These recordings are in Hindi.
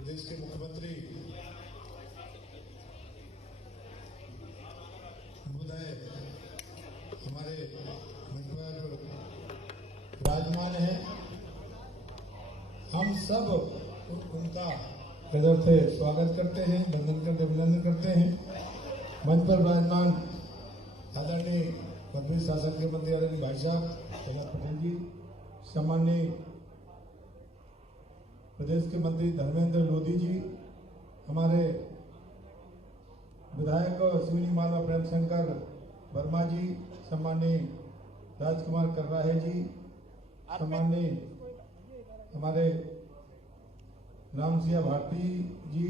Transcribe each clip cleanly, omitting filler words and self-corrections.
प्रदेश के मुख्यमंत्री महोदय हमारे मंच पर विराजमान है। हम सब उनका हृदय से स्वागत करते हैं, अभिनंदन करते हैं। मंच पर विराजमान आदरणीय मध्य शासन के मंत्री आदरणीय भाई साहब प्रहलाद पटेल जी, सम्माननीय प्रदेश के मंत्री धर्मेंद्र लोधी जी, हमारे विधायक अश्विनी माला प्रेम शंकर वर्मा जी, सम्माननीय राजकुमार कर्राहे जी, सम्माननीय हमारे रामसिया भारती जी,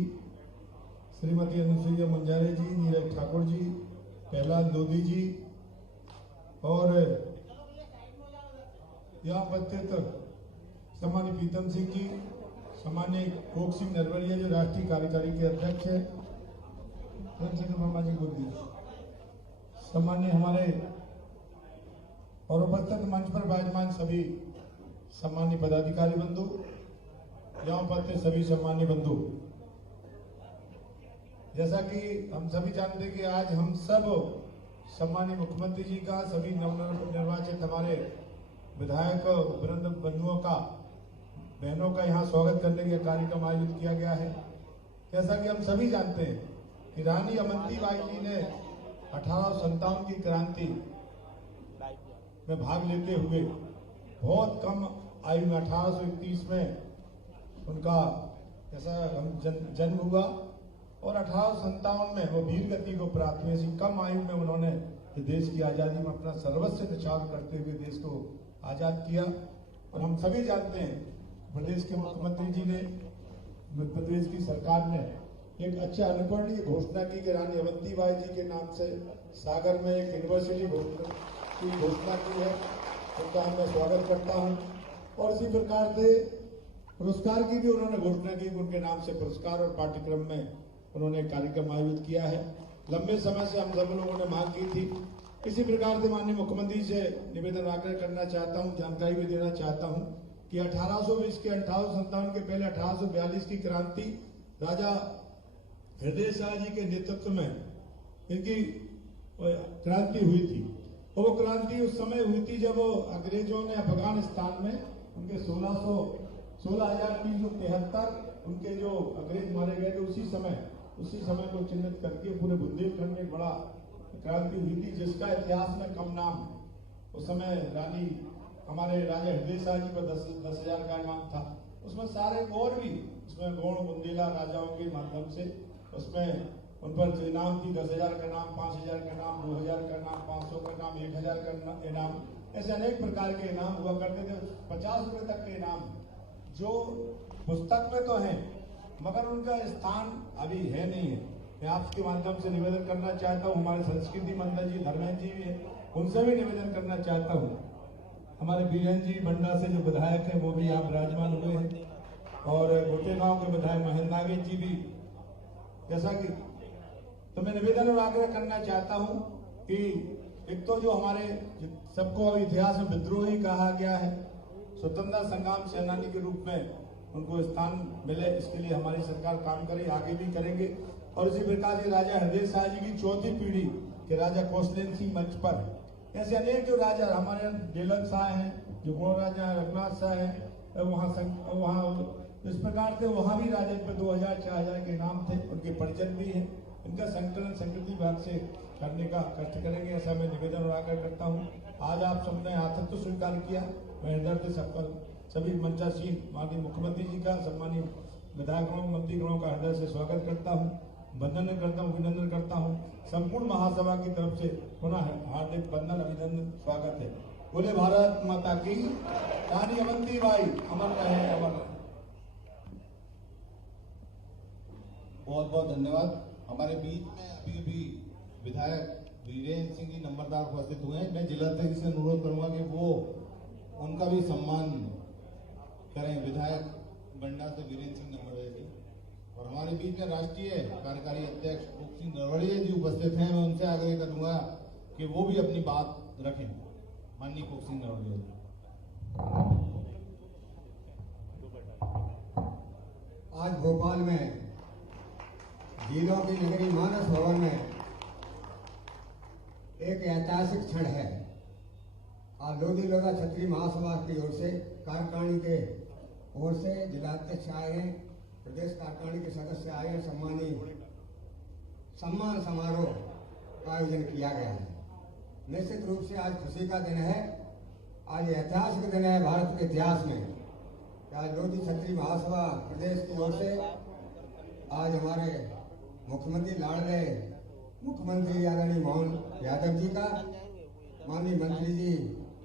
श्रीमती अनुसुईया मंजारे जी, नीरज ठाकुर जी, प्रहलाद लोधी जी और यहाँ उपस्थित सम्माननीय प्रीतम सिंह जी, सम्माननीय कोक सिंह नरवरिया जो राष्ट्रीय कार्यकारी के अध्यक्ष है, वर्मा जी बोल दिए, सम्माननीय हमारे और उपस्थित मंच पर विराजमान सभी सम्माननीय पदाधिकारी बंधु, यहाँ उपस्थित सभी सम्माननीय बंधु, जैसा कि हम सभी जानते हैं कि आज हम सब सम्माननीय मुख्यमंत्री जी का, सभी नवनिर्वाचित हमारे विधायक वृंद बंधुओं का, बहनों का यहाँ स्वागत करने का कार्यक्रम आयोजित किया गया है। जैसा कि हम सभी जानते हैं कि रानी अवंतीबाई जी ने 1857 की क्रांति में भाग लेते हुए बहुत कम आयु में 1831 में उनका जैसा जन्म हुआ और 1857 में वो वीर गति को प्राप्त हुई। ऐसी कम आयु में उन्होंने देश की आजादी में अपना सर्वस्व न्यौछावर करते हुए देश को आजाद किया। और हम सभी जानते हैं प्रदेश के मुख्यमंत्री जी ने, प्रदेश की सरकार ने एक अच्छा अनुकरणीय घोषणा की कि रानी अवंतीबाई जी के नाम से सागर में एक यूनिवर्सिटी की घोषणा की है, उनका मैं स्वागत करता हूं। और इसी प्रकार से पुरस्कार की भी उन्होंने घोषणा की, उनके नाम से पुरस्कार और पाठ्यक्रम में उन्होंने कार्यक्रम आयोजित किया है। लंबे समय से हम सब लोगों ने मांग की थी। इसी प्रकार से माननीय मुख्यमंत्री से निवेदन आग्रह करना चाहता हूं, जानकारी भी देना चाहता हूं कि 1820 के 1857 के पहले 1842 की क्रांति राजा हृदय शाह जी के नेतृत्व में इनकी क्रांति हुई थी। और वो क्रांति उस समय हुई थी जब अंग्रेजों ने अफगानिस्तान में उनके 16,373 उनके जो अंग्रेज मारे गए थे, उसी समय को चिन्हित करके पूरे बुंदेलखंड में बड़ा क्रांति हुई थी, जिसका इतिहास में कम नाम उस समय रानी हमारे राजा हृदय शाह जी पर 10,000 का इनाम था। उसमें सारे और भी उसमें गौड़ बुंदेला राजाओं के माध्यम से उसमें उन पर इनाम थी। 10,000 का इनाम, 5,000 का इनाम, 2,000 का इनाम, 500 का इनाम, 1,000 का इनाम, ऐसे अनेक प्रकार के इनाम हुआ करते थे। 50 रुपए तक के इनाम जो पुस्तक में तो है मगर उनका स्थान अभी है नहीं है। मैं आपके माध्यम से निवेदन करना चाहता हूँ, हमारे संस्कृति मंत्री जी धर्मेंद्र जी भी है, उनसे भी निवेदन करना चाहता हूँ। हमारे बीरेन जी बंडा से जो विधायक है वो भी यहाँ विराजमान हुए हैं और गोटे गांव के विधायक महेंद्र नागेश जी भी। जैसा कि तो मैं निवेदन और आग्रह करना चाहता हूँ कि एक तो जो हमारे सबको इतिहास में विद्रोही कहा गया है, स्वतंत्रता संग्राम सेनानी के रूप में उनको स्थान मिले, इसके लिए हमारी सरकार काम करे, आगे भी करेंगे। और इसी प्रकार से राजा हृदय शाह जी की चौथी पीढ़ी के राजा कौशलेन्द्र सिंह मंच पर, ऐसे अनेक जो राजा हमारे डेलन शाह हैं, जो गौड़ राजा रघुनाथ शाह हैं, वहाँ इस प्रकार से वहाँ भी राजा पे 2,000-4,000 के इनाम थे, उनके परिजन भी हैं। इनका संकलन संस्कृति विभाग से करने का कष्ट करेंगे, ऐसा मैं निवेदन और आग्रह करता हूँ। आज आप सबने आतिथ्य स्वीकार किया, मैं हृदय से सभी मंचासीन माननीय मुख्यमंत्री जी का, सम्मानीय विधायकों मंत्रीगणों का हृदय से स्वागत करता हूँ, वंदन करता हूँ, अभिनंदन करता हूँ। संपूर्ण महासभा की तरफ से पुनः हार्दिक वंदन, अभिनंदन, स्वागत है। बोले भारत माता की, रानी अवंतीबाई अमर रहे, अमर रहे। बहुत बहुत धन्यवाद। हमारे बीच में अभी विधायक वीरेंद्र सिंह जी नंबरदार उपस्थित हुए हैं। मैं जिलाध्यक्ष से अनुरोध करूंगा कि वो उनका भी सम्मान करें। विधायक बंडा से वीरेंद्र सिंह नंबरदार जी और हमारे बीच में राष्ट्रीय कार्यकारी अध्यक्ष कोक सिंह नरवरिया जी उपस्थित हैं। मैं उनसे आग्रह करूंगा कि वो भी अपनी बात रखें। माननीय कोक सिंह नरवरिया जी। आज भोपाल में झीलों की नगरी मानस भवन में एक ऐतिहासिक क्षण है। आज लोधी लोधा क्षत्रिय महासभा की ओर से कार्यकारिणी के ओर से जिलाध्यक्ष आए हैं, प्रदेश कार्यकारिणी के सदस्य आए हैं, सम्मान समारोह का आयोजन किया गया है। निश्चित रूप से आज खुशी का दिन है। आज ऐतिहासिक दिन है भारत के इतिहास में। आज लोधी क्षत्रिय महासभा प्रदेश की ओर से आज हमारे मुख्यमंत्री लाडले मुख्यमंत्री आदरणीय मोहन यादव जी का, माननीय मंत्री जी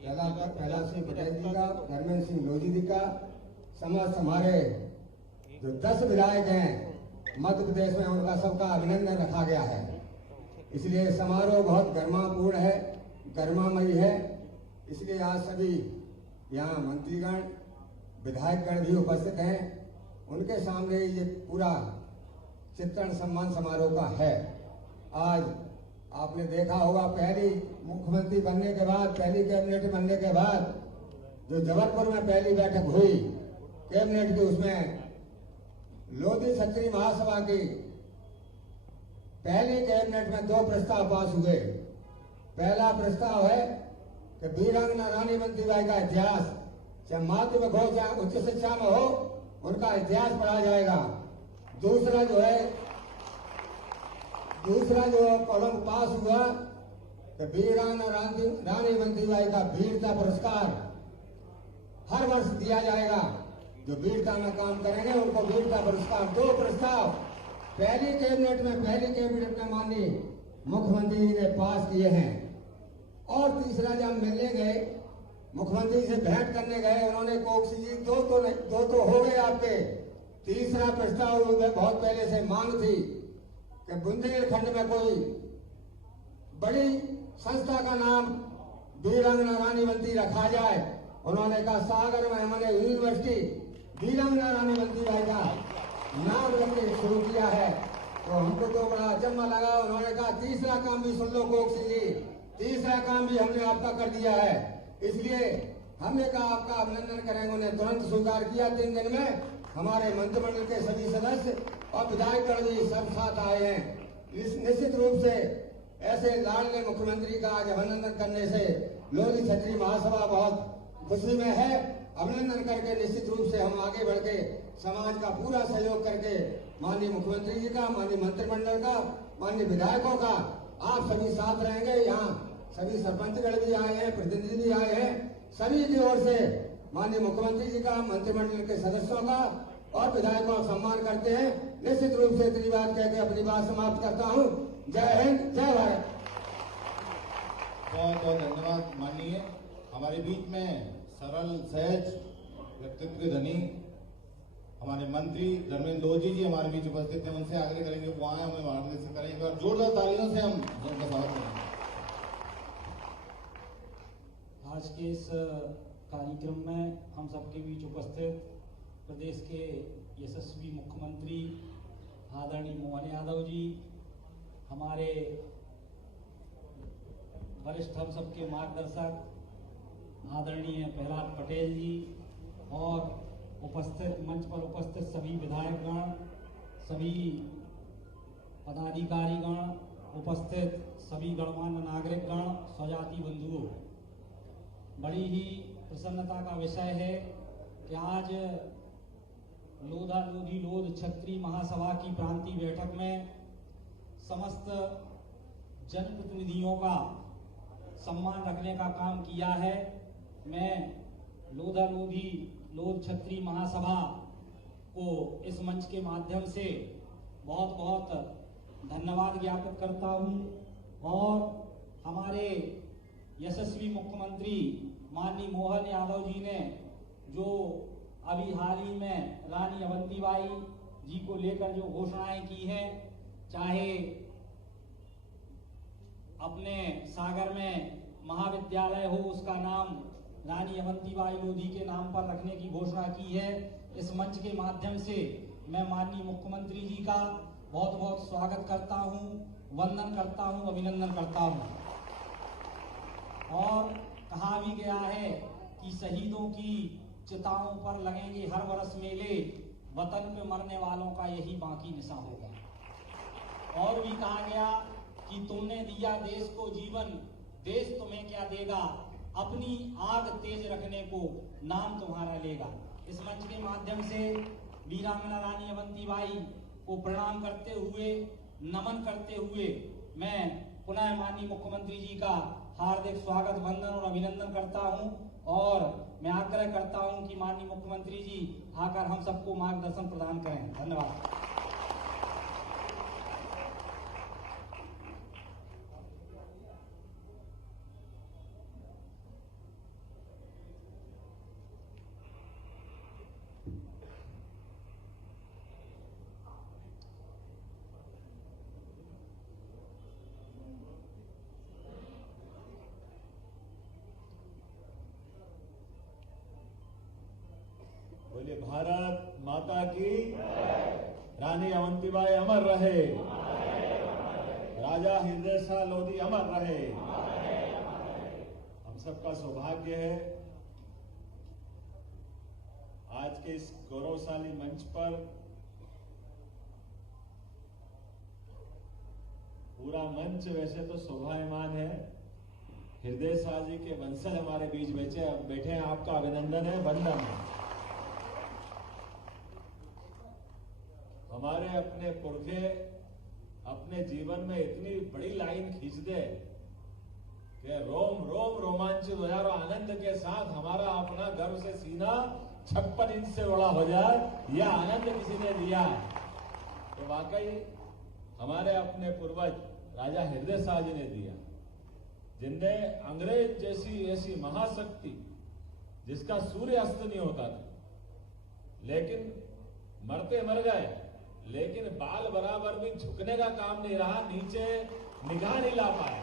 कैलाश सिंह पटेल जी का, धर्मेंद्र सिंह लोधी जी का, समस्त हमारे जो 10 विधायक हैं मध्य प्रदेश में, उनका सबका अभिनंदन रखा गया है। इसलिए समारोह बहुत गर्मापूर्ण है, गर्मामयी है। इसलिए आज सभी यहाँ मंत्रीगण विधायकगण भी उपस्थित हैं। उनके सामने ये पूरा चित्रण सम्मान समारोह का है। आज आपने देखा होगा, पहली मुख्यमंत्री बनने के बाद, पहली कैबिनेट बनने के बाद जो जबलपुर में पहली बैठक हुई कैबिनेट की, उसमें लोधी क्षत्रिय महासभा की पहली कैबिनेट में 2 प्रस्ताव पास हुए। पहला प्रस्ताव है कि वीरांगना रानी मंत्रीबाई का इतिहास, चाहे माध्यमिक हो चाहे उच्च शिक्षा में हो, उनका इतिहास पढ़ा जाएगा। दूसरा जो कॉलम पास हुआ कि वीरांगना रानी मंत्रीबाई का वीरता पुरस्कार हर वर्ष दिया जाएगा। जो वीरता में काम करेंगे उनको वीरता पुरस्कार। 2 प्रस्ताव पहली कैबिनेट में माननीय मुख्यमंत्री जी ने पास किए हैं। और तीसरा जब मिलने गए, मुख्यमंत्री से भेंट करने गए, उन्होंने कोक्सी जी दो तो हो गए आपके। तीसरा प्रस्ताव बहुत पहले से मांग थी कि बुंदेलखंड में कोई बड़ी संस्था का नाम वीरांगना रानी मंत्री रखा जाए। उन्होंने कहा सागर में हमने यूनिवर्सिटी वीरांगना रानी मंत्रीबाई का नाम रखकर शुरू किया है। तो हमको तो बड़ा अचंभा लगा। उन्होंने कहा तीसरा काम भी सुन लो कोक्सी जी, तीसरा काम भी हमने आपका कर दिया है। इसलिए हमने कहा आपका अभिनंदन करेंगे। उन्हें तुरंत स्वीकार किया। 3 दिन में हमारे मंत्रिमंडल के सभी सदस्य और विधायकगण भी सब साथ आए हैं। निश्चित रूप से ऐसे लाडले मुख्यमंत्री का आज अभिनंदन करने से लोधी क्षत्रिय महासभा बहुत खुशी में है। अभिनंदन करके निश्चित रूप से हम आगे बढ़ के समाज का पूरा सहयोग करके माननीय मुख्यमंत्री जी का, माननीय मंत्रिमंडल का, माननीय विधायकों का आप सभी साथ रहेंगे। यहाँ सभी सरपंचगण भी आए हैं, प्रतिनिधि भी आए हैं। सभी की ओर से माननीय मुख्यमंत्री जी का, मंत्रिमंडल के सदस्यों का और विधायकों का सम्मान करते हैं। निश्चित रूप से इतनी बात कहकर अपनी बात समाप्त करता हूँ। जय हिंद, जय भारत। बहुत बहुत धन्यवाद। माननीय हमारे बीच में सरल सहज व्यक्तित्व के धनी हमारे मंत्री धर्मेंद्र लोधी जी हमारे बीच उपस्थित हैं। उनसे आग्रह करेंगे वो आए, हमें मार्गदर्शन करेंगे और जोरदार तालियों से हम उनका स्वागत करेंगे। आज के इस कार्यक्रम में हम सबके बीच उपस्थित प्रदेश के यशस्वी मुख्यमंत्री आदरणीय मोहन यादव जी, हमारे वरिष्ठ हम सबके मार्गदर्शक आदरणीय प्रहलाद पटेल जी और उपस्थित मंच पर उपस्थित सभी विधायकगण, सभी पदाधिकारीगण, उपस्थित सभी गणमान्य नागरिकगण, स्वजाति बंधुओं, बड़ी ही प्रसन्नता का विषय है कि आज लोधी क्षत्रिय महासभा की प्रांतीय बैठक में समस्त जनप्रतिनिधियों का सम्मान रखने का काम किया है। मैं लोधी क्षत्रिय महासभा को इस मंच के माध्यम से बहुत बहुत धन्यवाद ज्ञापित करता हूं और हमारे यशस्वी मुख्यमंत्री माननीय मोहन यादव जी ने जो अभी हाल ही में रानी अवंतीबाई जी को लेकर जो घोषणाएं की हैं, चाहे अपने सागर में महाविद्यालय हो उसका नाम रानी अवंतीबाई लोधी के नाम पर रखने की घोषणा की है। इस मंच के माध्यम से मैं माननीय मुख्यमंत्री जी का बहुत बहुत स्वागत करता हूं, वंदन करता हूं, अभिनंदन करता हूं। और कहा भी गया है कि शहीदों की चिताओं पर लगेंगे हर वर्ष मेले, वतन पे मरने वालों का यही बाकी निशा होगा। और भी कहा गया कि तुमने दिया देश को जीवन, देश तुम्हें क्या देगा, अपनी आग तेज रखने को नाम तुम्हारा लेगा। इस मंच के माध्यम से वीरांगना रानी अवंतीबाई को प्रणाम करते हुए, नमन करते हुए मैं पुनः माननीय मुख्यमंत्री जी का हार्दिक स्वागत, वंदन और अभिनंदन करता हूं। और मैं आग्रह करता हूं कि माननीय मुख्यमंत्री जी आकर हम सबको मार्गदर्शन प्रदान करें। धन्यवाद। बोलिए भारत माता की, रानी अवंतीबाई अमर रहे, राजा हृदय शाह लोधी अमर रहे। हम सबका सौभाग्य है आज के इस गौरवशाली मंच पर पूरा मंच वैसे तो शोभायमान है। हृदय शाह जी के वंशज हमारे बीच बैठे हैं, आपका अभिनंदन है, वंदन है। हमारे अपने पुरखे अपने जीवन में इतनी बड़ी लाइन खींच दे कि रोम रोम रोमांचित हो जाए और आनंद के साथ हमारा अपना गर्व से सीना 56 इंच से बड़ा हो जाए, यह आनंद किसी ने दिया है। तो वाकई हमारे अपने पूर्वज राजा हृदय शाह जी ने दिया, जिनने अंग्रेज जैसी ऐसी महाशक्ति जिसका सूर्य अस्त नहीं होता था, लेकिन मरते मर गए, लेकिन बाल बराबर भी झुकने का काम नहीं रहा, नीचे निगाह नहीं ला पाया।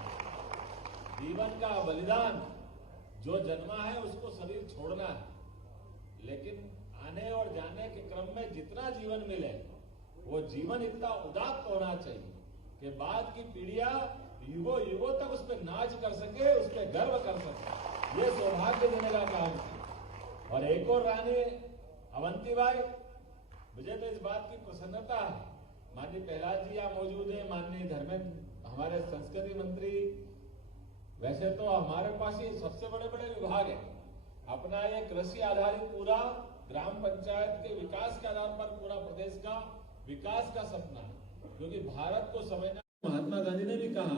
जीवन का बलिदान, जो जन्मा है उसको शरीर छोड़ना है, लेकिन आने और जाने के क्रम में जितना जीवन मिले वो जीवन इतना उदात्त होना चाहिए कि बाद की पीढ़ियां युगों युगों तक उस पर नाच कर सके, उस पर गर्व कर सके। ये सौभाग्य देने का काम है। और एक और रानी अवंतीबाई, मुझे तो इस बात की प्रसन्नता है, माननीय प्रहलाद जी यहाँ मौजूद है, माननीय धर्मेंद्र हमारे संस्कृति मंत्री। वैसे तो हमारे पास ही सबसे बड़े बड़े विभाग है, अपना ये कृषि आधारित पूरा ग्राम पंचायत के विकास के आधार पर पूरा प्रदेश का विकास का सपना है, क्योंकि भारत को समझना, महात्मा गांधी ने भी कहा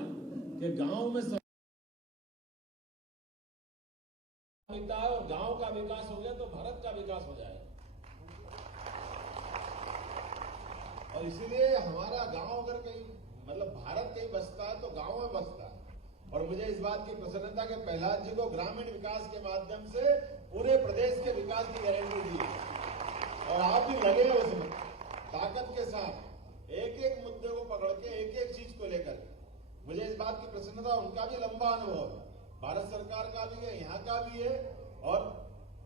कि गांव में और गांव का विकास हो गया तो भारत का विकास हो जाएगा। और इसीलिए हमारा गांव अगर कहीं मतलब भारत कहीं बसता है तो गांव में बसता है। और मुझे इस बात की प्रसन्नता कि प्रहलाद जी को ग्रामीण विकास के माध्यम से पूरे प्रदेश के विकास की गारंटी दी और आप भी लगे उसमें ताकत के साथ एक एक मुद्दे को पकड़ के एक एक चीज को लेकर। मुझे इस बात की प्रसन्नता, उनका भी लंबा अनुभव है, भारत सरकार का भी है, यहाँ का भी है। और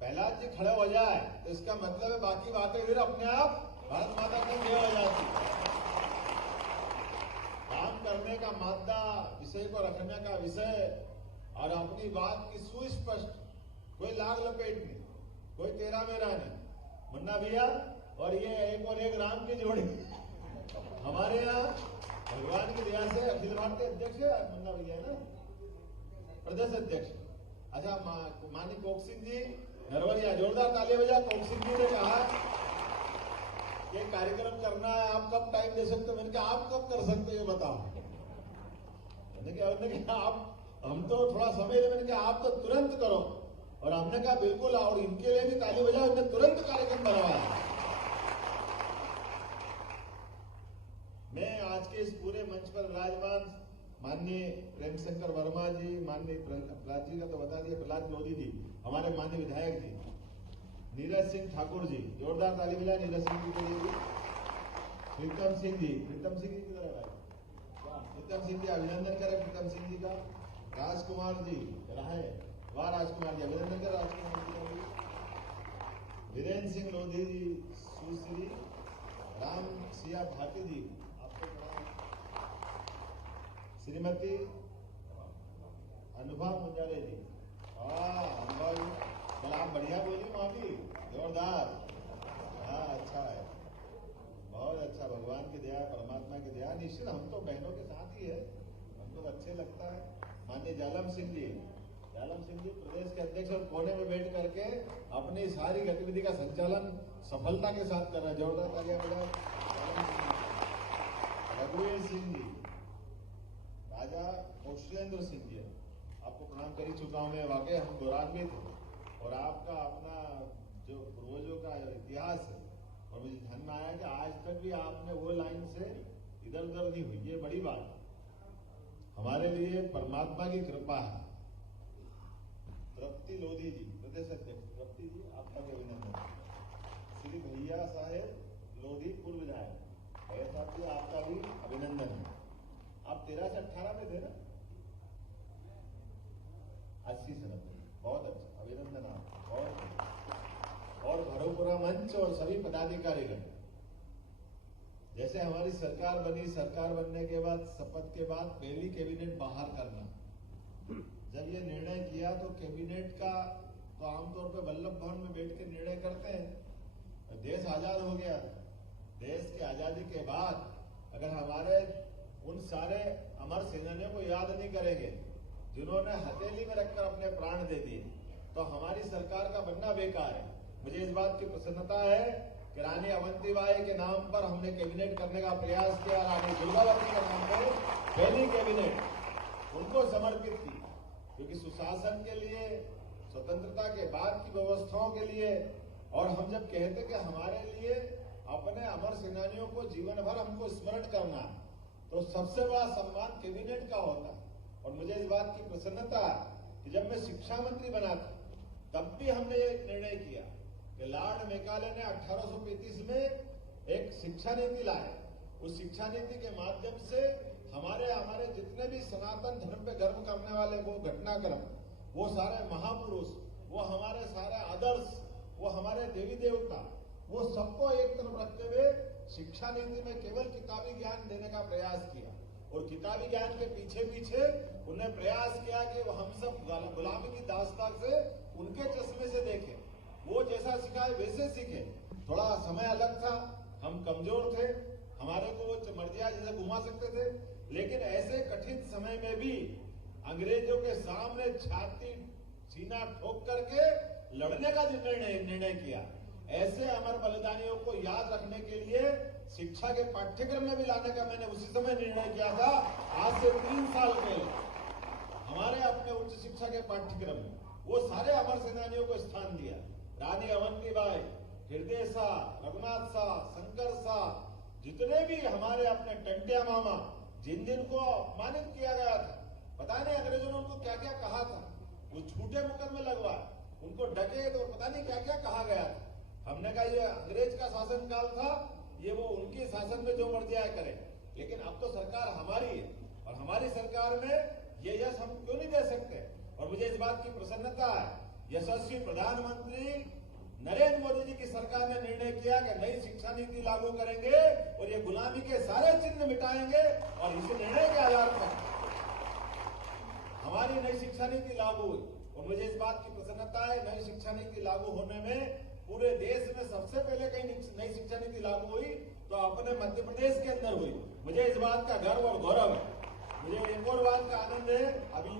प्रहलाद जी खड़े हो जाए तो इसका मतलब है बाकी बातें फिर अपने आप भारत माता की जय हो जाती। काम करने का मादा, विषय को रखने का विषय और अपनी बात की सुस्पष्ट, कोई लाग लपेट नहीं, कोई तेरा मेरा नहीं। मुन्ना भैया और ये एक और एक राम की जोड़ी हमारे यहाँ भगवान की दया से अखिल भारतीय अध्यक्ष है मुन्ना भैया ना, प्रदेश अध्यक्ष। अच्छा, माननीय कोक सिंह जी नरवरिया, जोरदार तालियां बजा। कोक सिंह जी ने कहा ये कार्यक्रम करना है, आप कब टाइम दे सकते हो? मैंने कहा आप कब कर सकते हो ये बताओ। मैंने कहा आप, हम तो थोड़ा समय दे। मैंने कहा आप तो तुरंत करो, और हमने कहा बिल्कुल। और इनके लिए भी ताली बजाओ, इन्होंने तुरंत कार्यक्रम बनवाया। मैं आज के इस पूरे मंच पर विराजमान माननीय प्रेम शंकर वर्मा जी, माननीय प्रहलाद जी का तो बता दिया, प्रहलाद लोधी जी, हमारे माननीय विधायक जी, नीरज सिंह ठाकुर जी, जोरदार ताली बजाए नीरज सिंह जी के लिए। प्रीतम सिंह जी, प्रीतम सिंह जी की तरफ आए, प्रीतम सिंह जी अभिनंदन करें प्रीतम सिंह जी का। राजकुमार जी राय, वाह राजकुमार जी, अभिनंदन करें राजकुमार जी का। वीरेंद्र सिंह लोधी जी, सुश्री राम सिया भाटी जी, आपको श्रीमती अनुभव मुंजारे जी, अनुभव, कल आप बढ़िया बोली माँ भी, जोरदार, हाँ अच्छा है। यहाँ निश्चित हम तो बहनों के साथ ही है, हमको तो अच्छे लगता है। माननीय जालम सिंह जी प्रदेश के अध्यक्ष और कोने में बैठ करके अपनी सारी गतिविधि का संचालन सफलता के साथ कर रहे हैं। जोरदार तालियां बजाएं। रघुवीर सिंह जी, राजा कौशलेंद्र सिंह जी, आपको प्रणाम कर ही चुका हूं मैं। वाकई हम गौरवान्वित हैं और आपका अपना जो पूर्वजों का इतिहास है, और मुझे ध्यान में आया कि आज तक भी आपने वो लाइन से इधर उधर नहीं हुई, ये बड़ी बात हमारे लिए परमात्मा की कृपा है। तृप्ति लोधी जी, प्रदेश अध्यक्ष तृप्ति जी, आपका भी अभिनंदन। श्री भैया साहेब लोधी, पूर्व विधायक भैया साहब जी, आपका भी अभिनंदन है। आप 13 से 18 में थे ना, 80 से 90, बहुत अच्छा, अभिनंदन आपका, बहुत अच्छा। और भरोपुरा मंच और सभी पदाधिकारीगण, जैसे हमारी सरकार बनी, सरकार बनने के बाद शपथ के बाद पहली कैबिनेट बाहर करना, जब ये निर्णय किया तो कैबिनेट का तो आमतौर पर वल्लभ भवन में बैठ के निर्णय करते हैं। देश आजाद हो गया, देश की आजादी के बाद अगर हमारे उन सारे अमर सेनानियों को याद नहीं करेंगे जिन्होंने हथेली में रखकर अपने प्राण दे दिए, तो हमारी सरकार का बनना बेकार है। मुझे इस बात की प्रसन्नता है कि रानी अवंतीबाई के नाम पर हमने कैबिनेट करने का प्रयास किया। रानी दुर्गावती के नाम पर पहली कैबिनेट उनको समर्पित की, क्योंकि सुशासन के लिए, स्वतंत्रता के बाद की व्यवस्थाओं के लिए, और हम जब कहते कि हमारे लिए अपने अमर सेनानियों को जीवन भर हमको स्मरण करना, तो सबसे बड़ा सम्मान कैबिनेट का होता है। और मुझे इस बात की प्रसन्नता है कि जब मैं शिक्षा मंत्री बना था तब भी हमने एक निर्णय किया कि लॉर्ड मैकाले ने 1835 में एक शिक्षा नीति लाए। उस शिक्षा नीति के माध्यम से हमारे जितने भी सनातन धर्म पे गर्व करने वाले वो घटनाक्रम, वो सारे महापुरुष, वो हमारे सारे आदर्श, वो हमारे देवी देवता, वो सबको एक तरफ रखते हुए शिक्षा नीति में केवल किताबी ज्ञान देने का प्रयास किया। और किताबी ज्ञान के पीछे पीछे उन्हें प्रयास किया कि वो हम सब गुलामी की दास्तान से उनके चश्मे से देखें, वो जैसा सिखाए वैसे सीखे। थोड़ा समय अलग था, हम कमजोर थे, हमारे को वो मर्जिया जैसे घुमा सकते थे, लेकिन ऐसे कठिन समय में भी अंग्रेजों के सामने छाती सीना ठोक करके लड़ने का निर्णय किया। ऐसे अमर बलिदानियों को याद रखने के लिए शिक्षा के पाठ्यक्रम में भी लाने का मैंने उसी समय निर्णय किया था। आज से 3 साल पहले हमारे अपने उच्च शिक्षा के पाठ्यक्रम में वो सारे अमर सेनानियों को स्थान दिया। रानी अवंतीबाई, हृदय शाह, रघुनाथ शाह, शंकर शाह, जितने भी हमारे अपने टंटिया मामा, जिन को अपमानित किया गया था, पता नहीं अंग्रेजों ने उनको क्या क्या कहा था, वो झूठे मुकदमे लगवाए, उनको डके तो पता नहीं क्या क्या कहा गया था। हमने कहा ये अंग्रेज का शासन काल था, ये वो उनके शासन में जो मर्जी आए करे, लेकिन अब तो सरकार हमारी है और हमारी सरकार में ये यश हम क्यों नहीं दे सकते। और मुझे इस बात की प्रसन्नता है, यशस्वी प्रधानमंत्री नरेंद्र मोदी जी की सरकार ने निर्णय किया कि नई शिक्षा नीति लागू करेंगे और ये गुलामी के सारे चिन्ह मिटाएंगे, और इस निर्णय के आधार पर हमारी नई शिक्षा नीति लागू हुई। और मुझे इस बात की प्रसन्नता है, नई शिक्षा नीति लागू होने में पूरे देश में सबसे पहले कहीं नई शिक्षा नीति लागू हुई तो अपने मध्य प्रदेश के अंदर हुई। मुझे इस बात का गर्व और गौरव है। मुझे एक और बात का आनंद है, अभी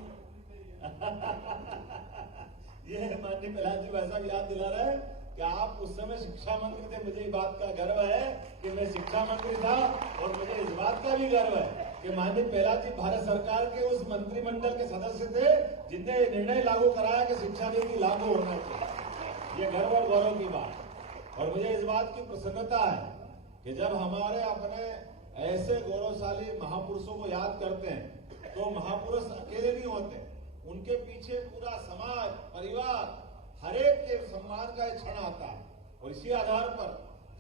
ये माननीय प्रहलाद जी वैसा भी याद दिला रहे हैं कि आप उस समय शिक्षा मंत्री थे। मुझे इस बात का गर्व है कि मैं शिक्षा मंत्री था, और मुझे इस बात का भी गर्व है कि माननीय प्रहलाद जी भारत सरकार के उस मंत्रिमंडल के सदस्य थे जिनने निर्णय लागू कराया कि शिक्षा नीति लागू होना चाहिए। ये गर्व और गौरव की बात। और मुझे इस बात की प्रसन्नता है कि जब हमारे अपने ऐसे गौरवशाली महापुरुषों को याद करते हैं तो महापुरुष अकेले नहीं होते, उनके पीछे पूरा समाज, परिवार, हरेक के सम्मान का एक क्षण आता है। और इसी आधार पर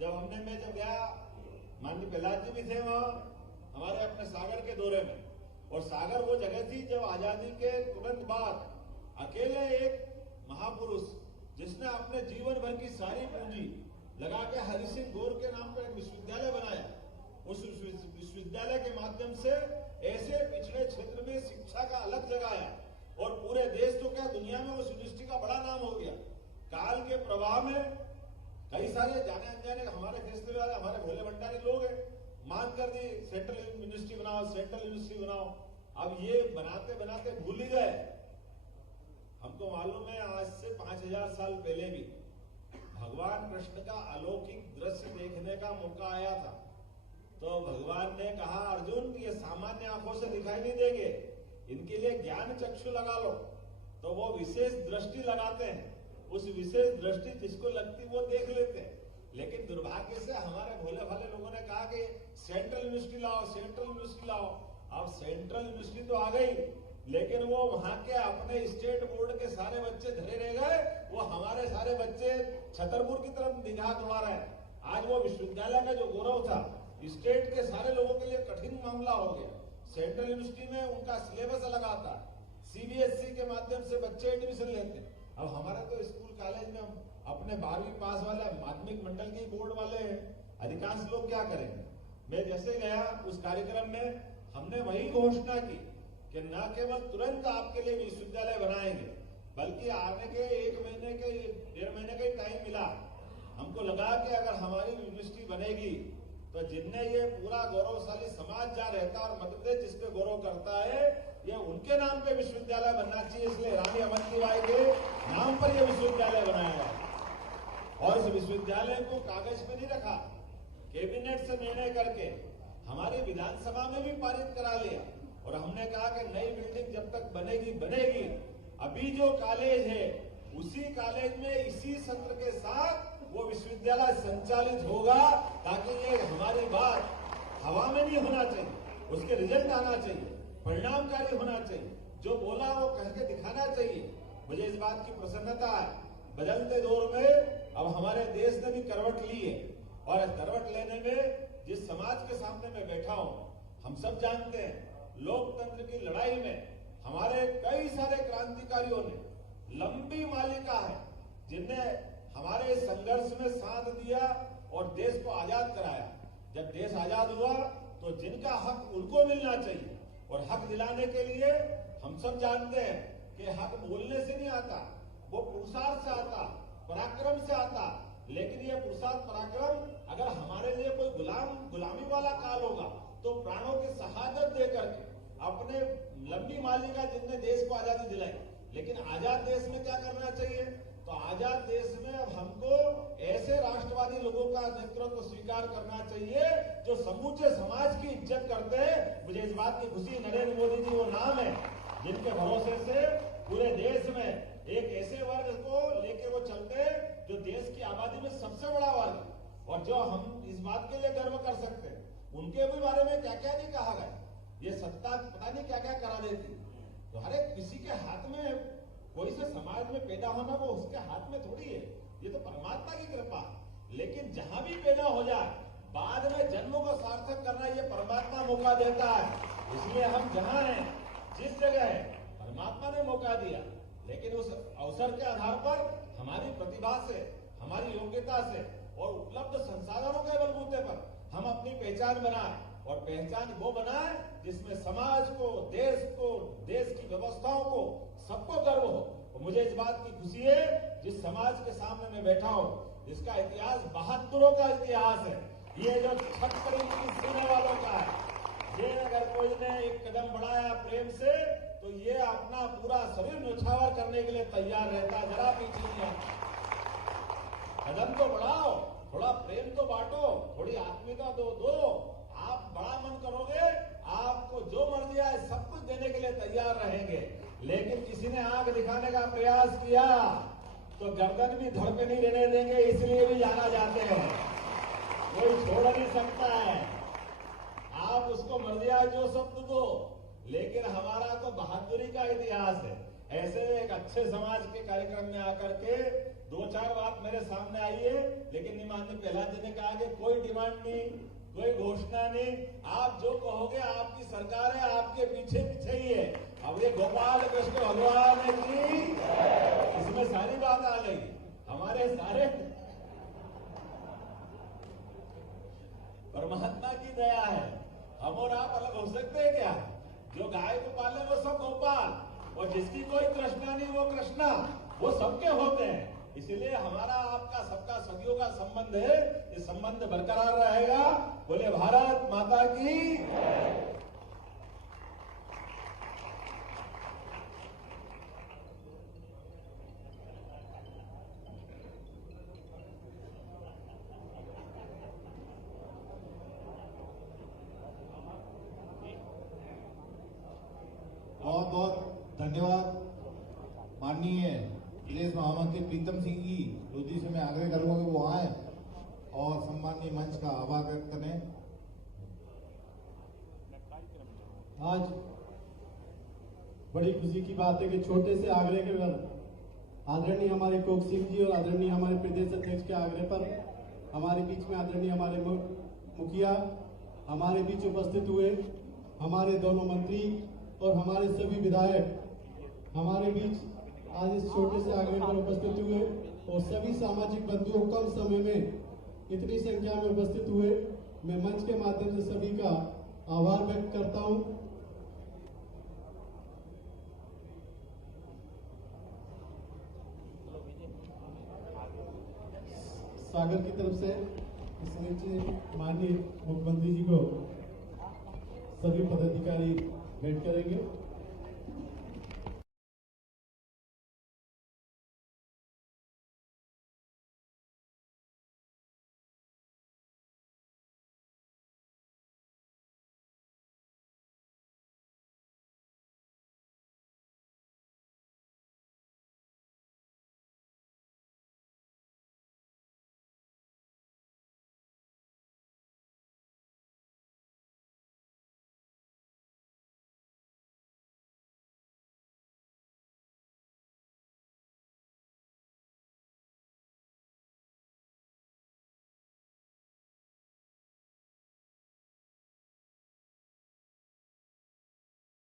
मैं जब गया, माननीय प्रहलाद जी भी थे वहां हमारे अपने सागर के दौरे में, और सागर वो जगह थी जब आजादी के तुरंत बाद अकेले एक महापुरुष जिसने अपने जीवन भर की सारी पूंजी लगा के हरि सिंह गौर के नाम पर एक विश्वविद्यालय बनाया। उस विश्वविद्यालय के माध्यम से ऐसे पिछड़े क्षेत्र में शिक्षा का अलग जगाया, और पूरे देश तो क्या दुनिया में उस यूनिवर्सिटी का बड़ा नाम हो गया। काल के प्रभाव में कई सारे जाने अनजाने हमारे फैसले वाले, हमारे भोले भंडारी लोग हैं, मांग कर दी, सेंट्रल यूनिवर्सिटी बनाओ, सेंट्रल यूनिवर्सिटी बनाओ। अब ये बनाते बनाते भूल ही गए। हमको मालूम है आज से 5000 साल पहले भी भगवान कृष्ण का अलौकिक दृश्य देखने का मौका आया था। तो भगवान ने कहा, अर्जुन ये सामान्य आंखों से दिखाई नहीं देंगे, इनके लिए ज्ञान चक्षु लगा लो। तो वो विशेष दृष्टि लगाते हैं, उस विशेष दृष्टि जिसको लगती वो देख लेते हैं। लेकिन दुर्भाग्य से हमारे भोले भाले लोगों ने कहा कि सेंट्रल यूनिवर्सिटी लाओ, सेंट्रल यूनिवर्सिटी लाओ। अब सेंट्रल यूनिवर्सिटी तो आ गई, लेकिन वो वहां के अपने स्टेट बोर्ड के सारे बच्चे धरे रह गए, वो हमारे सारे बच्चे छतरपुर की तरफ निगाह दौड़ा रहे हैं। आज वो विश्वविद्यालय का जो गौरव था, स्टेट के सारे लोगों के लिए कठिन मामला हो गया। सेंट्रल यूनिवर्सिटी में उनका सिलेबस अलग आता है, सीबीएसई के माध्यम से बच्चे एडमिशन लेते हैं। अब हमारे तो स्कूल कॉलेज में अपने 12वीं पास वाले माध्यमिक मंडल के बोर्ड वाले हैं, अधिकांश लोग क्या करेंगे। मैं जैसे गया उस कार्यक्रम में, हमने वही घोषणा की कि न केवल तुरंत आपके लिए विश्वविद्यालय बनाएंगे, बल्कि आने के 1 महीने के 1.5 महीने का ही टाइम मिला। हमको लगा कि अगर हमारी यूनिवर्सिटी बनेगी तो जिनने ये पूरा गौरवशाली समाज जहाँ रहता है और मध्य प्रदेश जिस पे गौरव करता है, ये उनके नाम पे विश्वविद्यालय बनना चाहिए। इसलिए रानी अवंतीबाई के नाम पर यह विश्वविद्यालय बनाया गया। और इस विश्वविद्यालय को कागज पे नहीं रखा, कैबिनेट से निर्णय करके हमारी विधानसभा में भी पारित करा लिया। और हमने कहा कि नई बिल्डिंग जब तक बनेगी बनेगी, अभी जो कॉलेज है उसी कॉलेज में इसी सत्र के साथ वो विश्वविद्यालय संचालित होगा, ताकि ये हमारी बात हवा में नहीं होना चाहिए, उसके रिजल्ट आना चाहिए, परिणामकारी होना चाहिए, जो बोला वो कह के दिखाना चाहिए। मुझे इस बात की प्रसन्नता है, बदलते दौर में अब हमारे देश ने भी करवट ली है। और करवट लेने में जिस समाज के सामने मैं बैठा हूं, हम सब जानते हैं लोकतंत्र की लड़ाई में हमारे कई सारे क्रांतिकारियों ने लंबी मालिका है, जिनने हमारे संघर्ष में साथ दिया और देश को आजाद कराया। जब देश आजाद हुआ तो जिनका हक उनको मिलना चाहिए, और हक दिलाने के लिए हम सब जानते हैं कि हक बोलने से नहीं आता, वो पुरुषार्थ से आता, पराक्रम से आता। लेकिन ये पुरुषार्थ पराक्रम अगर हमारे लिए कोई गुलामी वाला काल होगा तो प्राणों की शहादत दे करके अपने लंबी मालिका जिनने देश को आजादी दिलाई। लेकिन आजाद देश में क्या करना चाहिए, तो आजाद देश में अब हमको ऐसे राष्ट्रवादी लोगों का नेतृत्व स्वीकार करना चाहिए जो समूचे समाज की इज्जत करते हैं। मुझे इस बात की खुशी, नरेंद्र मोदी जी वो नाम है जिनके भरोसे से पूरे देश में एक ऐसे वर्ग को लेके वो चलते हैं जो देश की आबादी में सबसे बड़ा वर्ग, और जो हम इस बात के लिए गर्व कर सकते हैं। उनके भी बारे में क्या क्या नहीं कहा गया, ये सत्ता पता नहीं क्या क्या करा देती। तो हर एक किसी के हाथ में, कोई से समाज में पैदा होना वो उसके हाथ में थोड़ी है, ये तो परमात्मा की कृपा। लेकिन जहां भी पैदा हो जाए, बाद में जन्मों को सार्थक करना ये परमात्मा मौका देता है। इसलिए हम जहां हैं, जिस जगह है, परमात्मा ने मौका दिया। लेकिन उस अवसर के आधार पर हमारी प्रतिभा से, हमारी योग्यता से और उपलब्ध संसाधनों के बलबूते पर हम अपनी पहचान बनाए, और पहचान वो बनाए जिसमें समाज को, देश की व्यवस्थाओं को, सबको गर्व हो। और मुझे इस बात की खुशी है, जिस समाज के सामने मैं बैठा हूं, जिसका इतिहास बहादुरों का इतिहास है, ये जो छप्परी सीने वालों का है, ये अगर कोई ने एक कदम बढ़ाया प्रेम से, तो ये अपना पूरा शरीर न्यौछावर करने के लिए तैयार रहता है, जरा पीछे नहीं आता। कदम तो बढ़ाओ, थोड़ा प्रेम तो बांटो, थोड़ी आत्मीयता दो। आप बड़ा मन करोगे, आपको जो मर्जी आए सब कुछ देने के लिए तैयार रहेंगे। लेकिन किसी ने आंख दिखाने का प्रयास किया तो गर्दन भी धड़ पे नहीं रहने देंगे, इसलिए भी जाना जाते हैं। कोई छोड़ नहीं सकता है, आप उसको मर्जी आए जो शब्द दो, लेकिन हमारा तो बहादुरी का इतिहास है। ऐसे एक अच्छे समाज के कार्यक्रम में आकर के 2-4 बात मेरे सामने आई है, लेकिन निमान्य प्रहलाद जी ने कहा कि कोई डिमांड नहीं, कोई घोषणा नहीं, आप जो कहोगे आपकी सरकार है, आपके पीछे पीछे ही है। अब ये गोपाल कृष्ण भगवान की इसमें सारी बात आ गई। हमारे सारे परमात्मा की दया है, हम और आप अलग हो सकते हैं क्या? जो गाय को पाले वो सब गोपाल, और जिसकी कोई तृष्णा नहीं वो कृष्णा, वो सबके होते हैं। इसलिए हमारा आपका सबका सदियों का संबंध है, ये संबंध बरकरार रहेगा। बोले भारत माता की। बहुत बहुत धन्यवाद माननीय प्रदेश महामंत्री प्रीतम सिंह जी लोधी से मैं आग्रह करूंगा कि वो आए और सम्माननीय मंच का आभार व्यक्त करें। आज बड़ी खुशी की बात है कि छोटे से आग्रह के बाद आदरणीय हमारे कोक सिंह जी और आदरणीय हमारे प्रदेश अध्यक्ष के आग्रह पर हमारे बीच में आदरणीय हमारे मुखिया हमारे बीच उपस्थित हुए। हमारे दोनों मंत्री और हमारे सभी विधायक हमारे बीच आज इस छोटे से आग्रह पर उपस्थित हुए और सभी सामाजिक बंधुओं कम समय में इतनी संख्या में उपस्थित हुए। मैं मंच के माध्यम से सभी का आभार व्यक्त करता हूं। सागर की तरफ से इस मंच माननीय मुख्यमंत्री जी को सभी पदाधिकारी भेंट करेंगे।